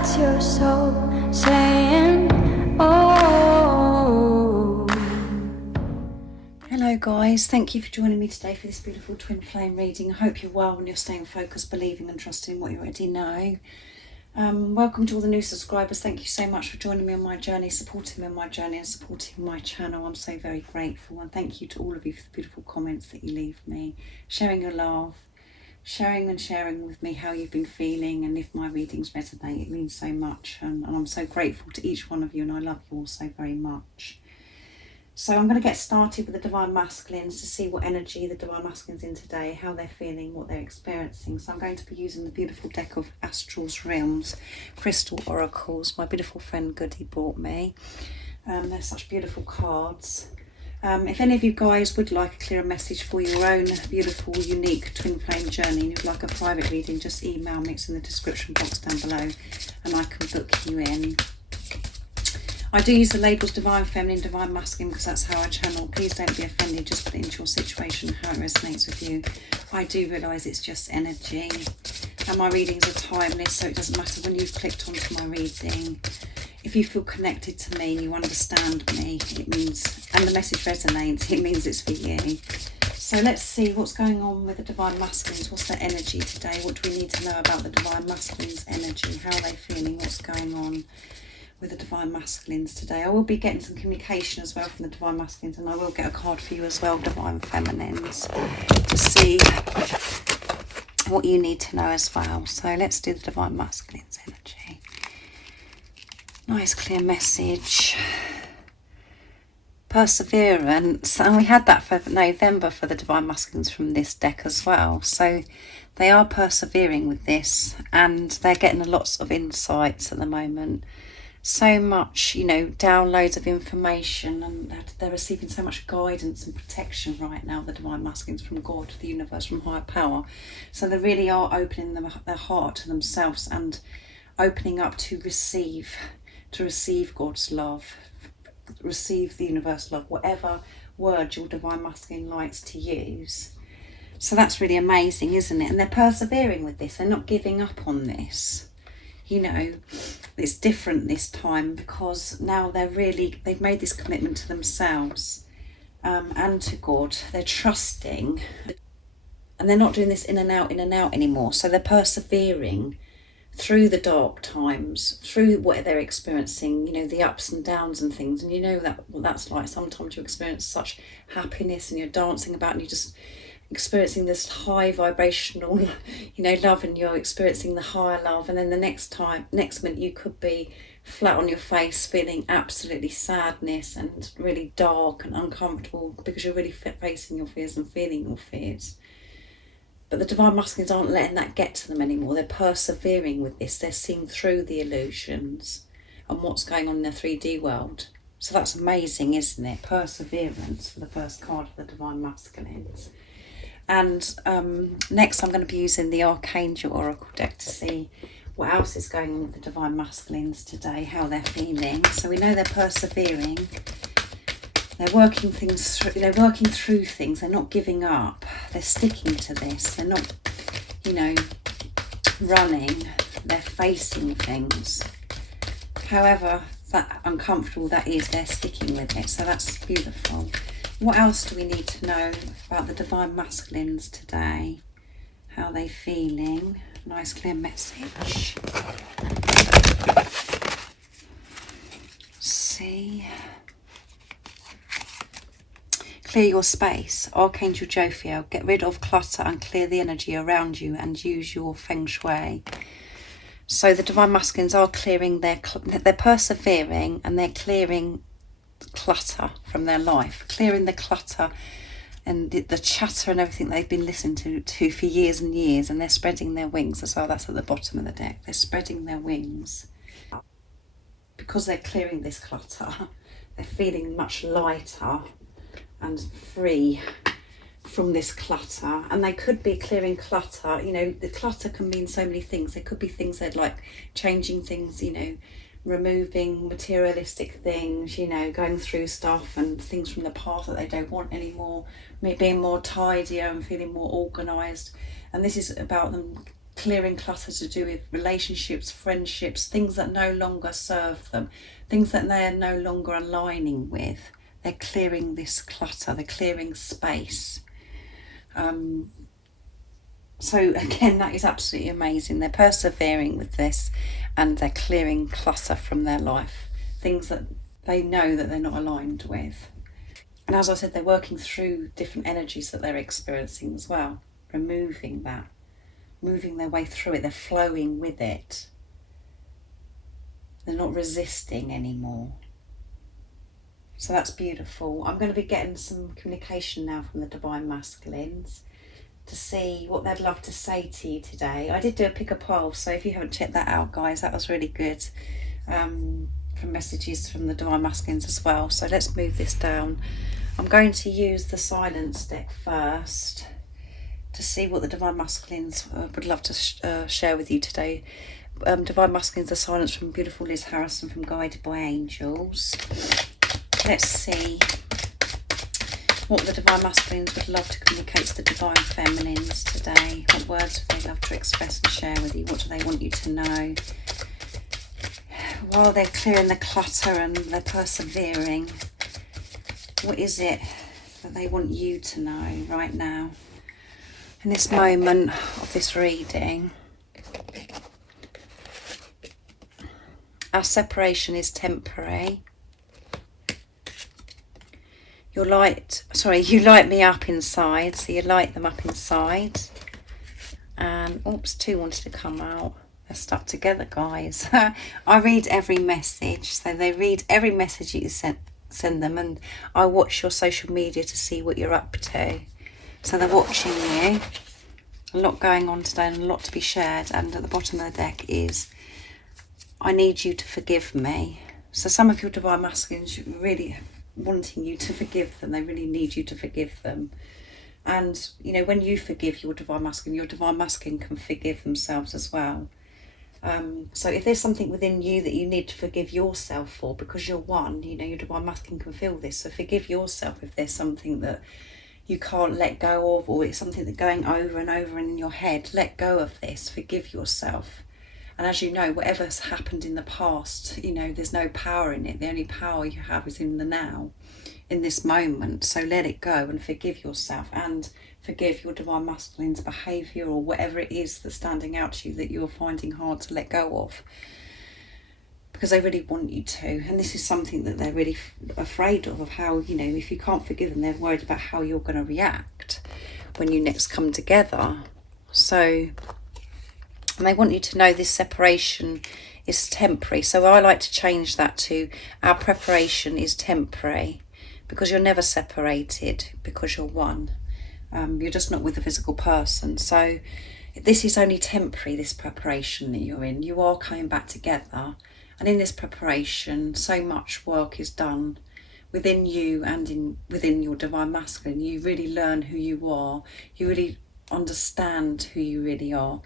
That's your soul saying, oh. Hello guys, thank you for joining me today for this beautiful twin flame reading. I hope you're well and you're staying focused, believing and trusting what you already know. Welcome to all the new subscribers. Thank you so much for joining me on my journey, supporting me on my journey and supporting my channel. I'm so very grateful, and thank you to all of you for the beautiful comments that you leave me, sharing your love, sharing with me how you've been feeling, and if my readings resonate, it means so much, and I'm so grateful to each one of you, and I love you all so very much. So I'm going to get started with the Divine Masculines to see what energy the Divine Masculines in today, how they're feeling, what they're experiencing. So I'm going to be using the beautiful deck of Astral Realms Crystal Oracles my beautiful friend Goody brought me. They're such beautiful cards. If any of you guys would like a clearer message for your own beautiful, unique twin flame journey and you'd like a private reading, just email me. It's in the description box down below and I can book you in. I do use the labels Divine Feminine, Divine Masculine because that's how I channel. Please don't be offended, just put it into your situation, how it resonates with you. I do realise it's just energy and my readings are timeless, so it doesn't matter when you've clicked onto my reading. If you feel connected to me and you understand me, it means, and the message resonates, it means it's for you. So let's see what's going on with the Divine Masculines. What's their energy today? What do we need to know about the Divine Masculines' energy? How are they feeling? What's going on with the Divine Masculines today? I will be getting some communication as well from the Divine Masculines, and I will get a card for you as well, Divine Feminines, to see what you need to know as well. So let's do the Divine Masculines' energy. Nice clear message. Perseverance, and we had that for November for the Divine Masculines from this deck as well. So they are persevering with this and they're getting lots of insights at the moment. So much, you know, downloads of information, and they're receiving so much guidance and protection right now, the Divine Masculines, from God, the universe, from higher power. So they really are opening their heart to themselves and opening up to receive God's love, receive the universe love, whatever word your Divine Masculine likes to use. So that's really amazing, isn't it? And they're persevering with this. They're not giving up on this. You know, it's different this time because now they've made this commitment to themselves and to God. They're trusting, and they're not doing this in and out anymore. So they're persevering through the dark times, through what they're experiencing, you know, the ups and downs and things. And you know that what that's like. Sometimes you experience such happiness and you're dancing about and you're just experiencing this high vibrational, you know, love, and you're experiencing the higher love, and then the next minute you could be flat on your face feeling absolutely sadness and really dark and uncomfortable because you're really facing your fears and feeling your fears. But the Divine Masculines aren't letting that get to them anymore. They're persevering with this. They're seeing through the illusions and what's going on in their 3D world. So that's amazing, isn't it? Perseverance for the first card of the Divine Masculines. And next I'm going to be using the Archangel Oracle deck to see what else is going on with the Divine Masculines today, how they're feeling. So we know they're persevering. They're working things through. They're working through things. They're not giving up. They're sticking to this. They're not, you know, running. They're facing things. However that uncomfortable that is, they're sticking with it. So that's beautiful. What else do we need to know about the Divine Masculines today? How are they feeling? Nice clear message. See. Clear your space. Archangel Jophiel, get rid of clutter and clear the energy around you and use your feng shui. So the Divine Masculines are clearing they're persevering and they're clearing clutter from their life, clearing the clutter and the chatter and everything they've been listening to for years and years, and they're spreading their wings as well. That's at the bottom of the deck. They're spreading their wings because they're clearing this clutter. They're feeling much lighter and free from this clutter, and they could be clearing clutter. You know, the clutter can mean so many things. There could be things that like changing things, you know, removing materialistic things, you know, going through stuff and things from the past that they don't want anymore, being more tidier and feeling more organised. And this is about them clearing clutter to do with relationships, friendships, things that no longer serve them, things that they're no longer aligning with. They're clearing this clutter, they're clearing space. So again, that is absolutely amazing. They're persevering with this, and they're clearing clutter from their life, things that they know that they're not aligned with. And as I said, they're working through different energies that they're experiencing as well, removing that, moving their way through it. They're flowing with it. They're not resisting anymore. So that's beautiful. I'm going to be getting some communication now from the Divine Masculines to see what they'd love to say to you today. I did do a pick a poll, so if you haven't checked that out, guys, that was really good. From messages from the Divine Masculines as well. So let's move this down. I'm going to use the Silence deck first to see what the Divine Masculines would love to share with you today. Divine Masculines, the Silence from beautiful Liz Harrison from Guided by Angels. Let's see what the Divine Masculines would love to communicate to the Divine Feminines today. What words would they love to express and share with you? What do they want you to know? While they're clearing the clutter and they're persevering, what is it that they want you to know right now? In this moment of this reading, our separation is temporary. You light me up inside, so you light them up inside. And oops, two wanted to come out. They're stuck together, guys. I read every message, so they read every message you send them, and I watch your social media to see what you're up to. So they're watching you. A lot going on today and a lot to be shared. And at the bottom of the deck is, I need you to forgive me. So some of your Divine Masculines really wanting you to forgive them. They really need you to forgive them. And you know, when you forgive your Divine Masculine can forgive themselves as well. So if there's something within you that you need to forgive yourself for, because you're one, you know, your Divine Masculine can feel this. So forgive yourself if there's something that you can't let go of, or it's something that's going over and over in your head. Let go of this. Forgive yourself. And as you know, whatever's happened in the past, you know, there's no power in it. The only power you have is in the now, in this moment. So let it go and forgive yourself, and forgive your Divine Masculine's behaviour or whatever it is that's standing out to you that you're finding hard to let go of, because they really want you to. And this is something that they're really afraid of how, you know, if you can't forgive them, they're worried about how you're going to react when you next come together. So, and they want you to know this separation is temporary. So I like to change that to, our preparation is temporary, because you're never separated, because you're one. You're just not with a physical person. So this is only temporary, this preparation that you're in. You are coming back together. And in this preparation, so much work is done within you and within your Divine Masculine. You really learn who you are. You really understand who you really are.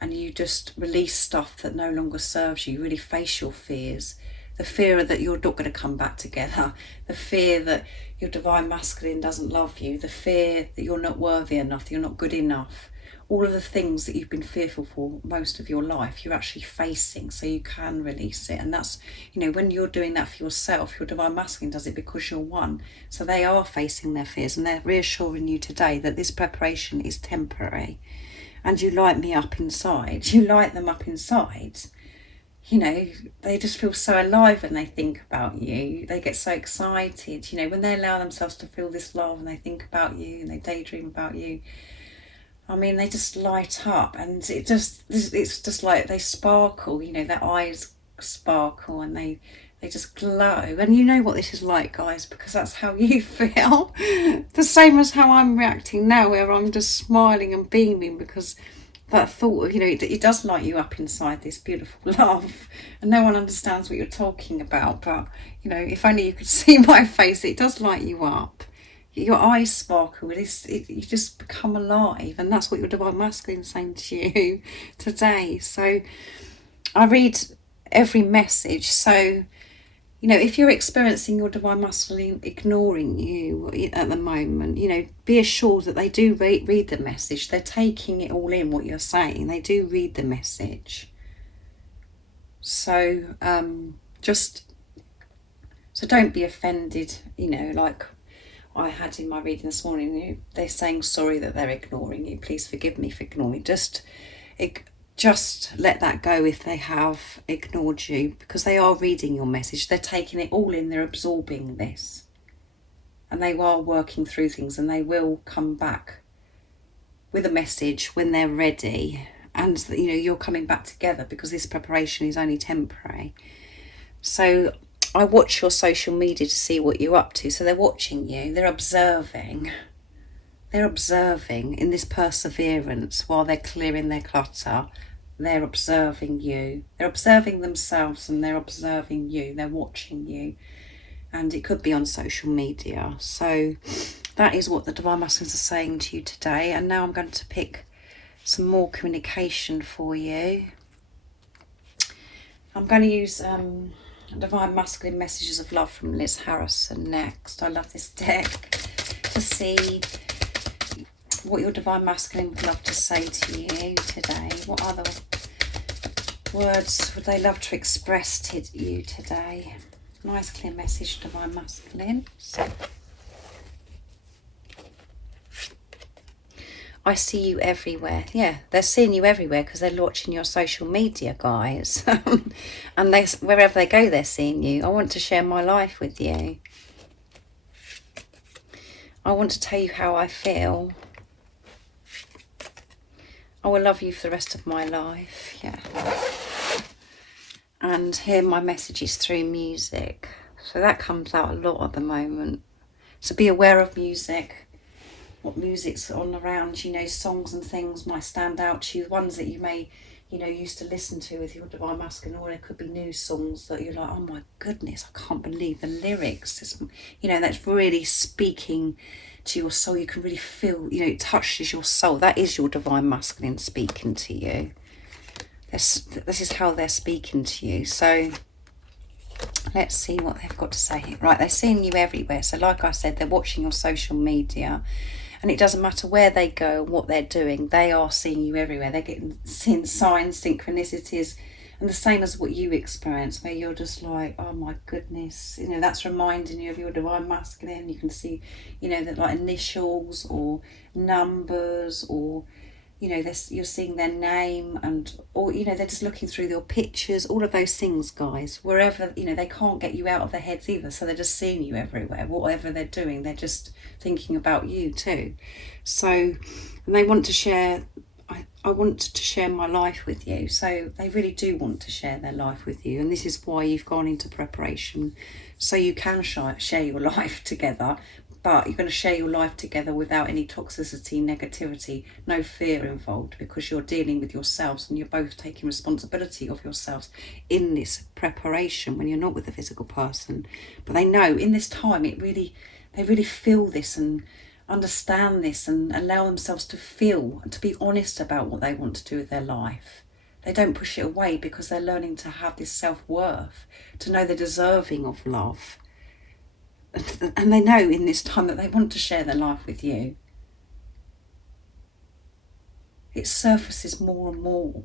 And you just release stuff that no longer serves you. You really face your fears. The fear that you're not going to come back together. The fear that your Divine Masculine doesn't love you. The fear that you're not worthy enough, that you're not good enough. All of the things that you've been fearful for most of your life, you're actually facing, so you can release it. And that's, you know, when you're doing that for yourself, your Divine Masculine does it because you're one. So they are facing their fears, and they're reassuring you today that this preparation is temporary. And you light me up inside. You light them up inside. You know, they just feel so alive when they think about you. They get so excited, you know, when they allow themselves to feel this love and they think about you and they daydream about you. I mean, they just light up, and it's just like they sparkle, you know, their eyes sparkle and they just glow. And you know what this is like, guys, because that's how you feel. The same as how I'm reacting now, where I'm just smiling and beaming, because that thought of, you know, it does light you up inside, this beautiful love. And no one understands what you're talking about, but, you know, if only you could see my face, it does light you up. Your eyes sparkle, you just become alive, and that's what your Divine Masculine is saying to you today. So I read every message, so You know, if you're experiencing your divine masculine ignoring you at the moment, you know, be assured that they do read the message. They're taking it all in, what you're saying. They do read the message. So so don't be offended, you know, like I had in my reading this morning. They're saying sorry that they're ignoring you. Please forgive me for ignoring you. Just let that go if they have ignored you, because they are reading your message. They're taking it all in. They're absorbing this. And they are working through things, and they will come back with a message when they're ready. And, you know, you're coming back together, because this preparation is only temporary. So I watch your social media to see what you're up to. So they're watching you. They're observing. They're observing in this perseverance while they're clearing their clutter. They're observing you. They're observing themselves, and they're observing you. They're watching you. And it could be on social media. So that is what the Divine Masculines are saying to you today. And now I'm going to pick some more communication for you. I'm going to use Divine Masculine Messages of Love from Liz Harrison next. I love this deck to see what your Divine Masculine would love to say to you today. What other words would they love to express to you today? Nice clear message, Divine Masculine. So, I see you everywhere. Yeah, they're seeing you everywhere because they're watching your social media, guys. And wherever they go, they're seeing you. I want to share my life with you. I want to tell you how I feel. I will love you for the rest of my life. Yeah. And hear my messages through music. So that comes out a lot at the moment. So be aware of music. What music's on around, you know, songs and things might stand out to you. Ones that you may, you know, used to listen to with your Divine Masculine, or it could be new songs that you're like, oh my goodness, I can't believe the lyrics. It's, you know, that's really speaking to your soul. You can really feel, you know, it touches your soul. That is your Divine Masculine speaking to you. This is how they're speaking to you. So let's see what they've got to say. Right, they're seeing you everywhere. So like I said, they're watching your social media. And it doesn't matter where they go, what they're doing, they are seeing you everywhere. They're seeing signs, synchronicities, and the same as what you experience, where you're just like, oh my goodness, you know, that's reminding you of your Divine Masculine. You can see, you know, that like initials or numbers, or, you know, you're seeing their name, or, you know, they're just looking through your pictures, all of those things, guys. Wherever, you know, they can't get you out of their heads either, so they're just seeing you everywhere. Whatever they're doing, they're just thinking about you too. So, and they want to share, I want to share my life with you. So they really do want to share their life with you, and this is why you've gone into preparation, so you can share your life together. But you're going to share your life together without any toxicity, negativity, no fear involved, because you're dealing with yourselves, and you're both taking responsibility of yourselves in this preparation when you're not with a physical person. But they know in this time, they really feel this and understand this, and allow themselves to feel and to be honest about what they want to do with their life. They don't push it away, because they're learning to have this self-worth, to know they're deserving of love. And they know in this time that they want to share their life with you. It surfaces more and more,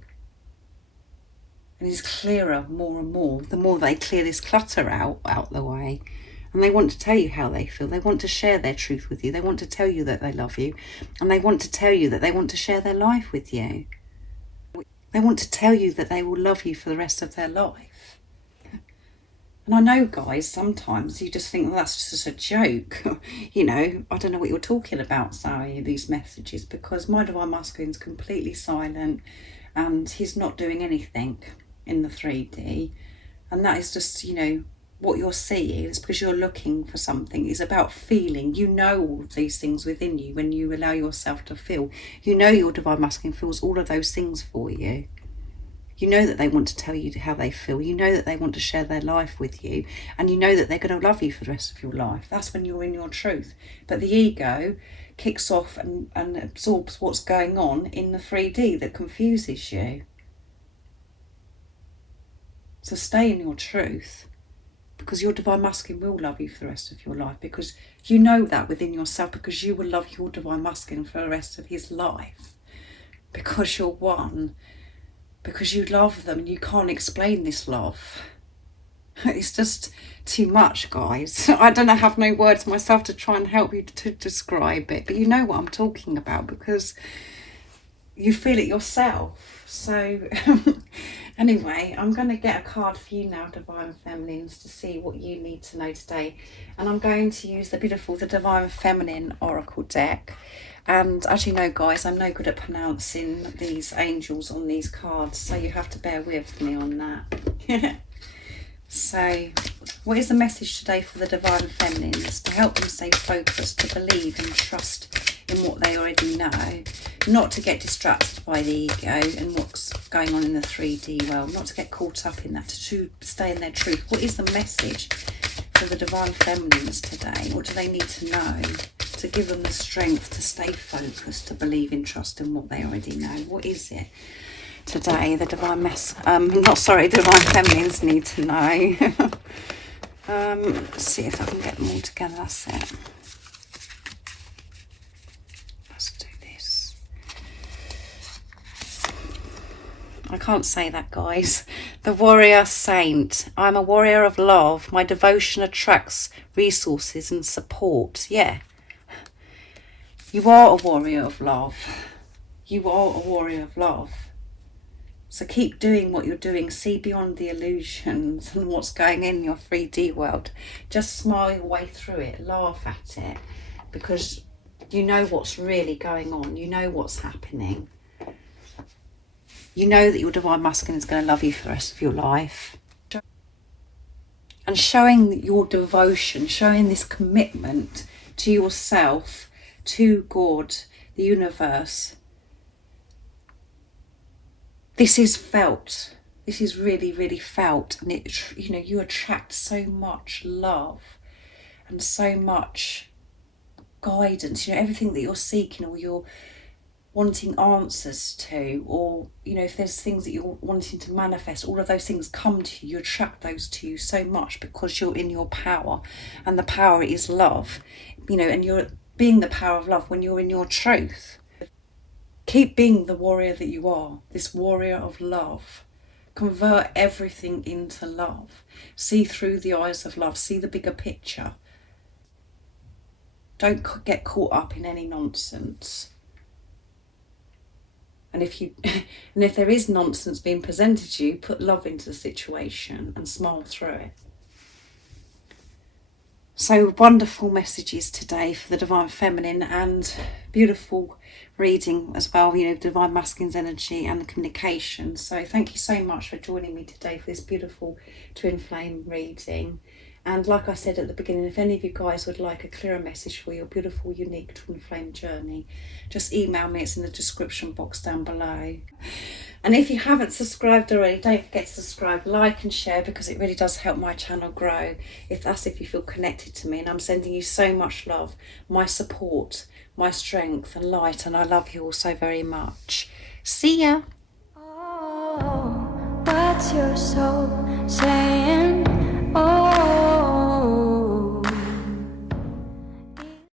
and is clearer more and more the more they clear this clutter out the way. And they want to tell you how they feel. They want to share their truth with you. They want to tell you that they love you, and they want to tell you that they want to share their life with you. They want to tell you that they will love you for the rest of their life. And I know, guys, sometimes you just think, well, that's just a joke. You know, I don't know what you're talking about, Sally, these messages, because my Divine Masculine's completely silent, and he's not doing anything in the 3D. And that is just, you know, what you're seeing is because you're looking for something. It's about feeling. You know all of these things within you when you allow yourself to feel. You know your Divine Masculine feels all of those things for you. You know that they want to tell you how they feel. You know that they want to share their life with you. And you know that they're going to love you for the rest of your life. That's when you're in your truth. But the ego kicks off and absorbs what's going on in the 3D that confuses you. So stay in your truth, because your divine masculine will love you for the rest of your life, because you know that within yourself, because you will love your divine masculine for the rest of his life, because you're one, because you love them and you can't explain this love. It's just too much, guys. I don't have no words myself to try and help you to describe it, but you know what I'm talking about because you feel it yourself. So anyway, I'm going to get a card for you now, Divine Feminines, to see what you need to know today. And I'm going to use the Divine Feminine Oracle deck. And as you know, guys, I'm no good at pronouncing these angels on these cards, so you have to bear with me on that. So, what is the message today for the Divine Feminines to help them stay focused, to believe and trust in what they already know, not to get distracted by the ego and what's going on in the 3D world, not to get caught up in that, to stay in their truth? What is the message for the Divine Feminines today? What do they need to know to give them the strength to stay focused, to believe and trust in what they already know? What is it today the Divine Feminines need to know? Let's see if I can get them all together. That's it. Let's do this. I can't say that, guys. The Warrior Saint. I'm a warrior of love. My devotion attracts resources and support. Yeah. You are a warrior of love. You are a warrior of love. So keep doing what you're doing. See beyond the illusions and what's going in your 3D world. Just smile your way through it. Laugh at it. Because you know what's really going on. You know what's happening. You know that your divine masculine is going to love you for the rest of your life. And showing your devotion, showing this commitment to yourself, to God, the universe. This is felt. This is really, really felt. And it, you know, you attract so much love and so much guidance. You know, everything that you're seeking or you're wanting answers to, or, you know, if there's things that you're wanting to manifest, all of those things come to you. You attract those to you so much because you're in your power. And the power is love. You know, and you're being the power of love when you're in your truth. Keep being the warrior that you are, this warrior of love. Convert everything into love. See through the eyes of love. See the bigger picture. Don't get caught up in any nonsense. And if there is nonsense being presented to you, put love into the situation and smile through it. So wonderful messages today for the Divine Feminine, and beautiful reading as well, you know, Divine Masculine's energy and the communication. So thank you so much for joining me today for this beautiful twin flame reading. And like I said at the beginning, if any of you guys would like a clearer message for your beautiful, unique twin flame journey, just email me. It's in the description box down below. And if you haven't subscribed already, don't forget to subscribe, like and share, because it really does help my channel grow. If you feel connected to me, and I'm sending you so much love, my support, my strength and light, and I love you all so very much. See ya. Oh, what's your soul saying?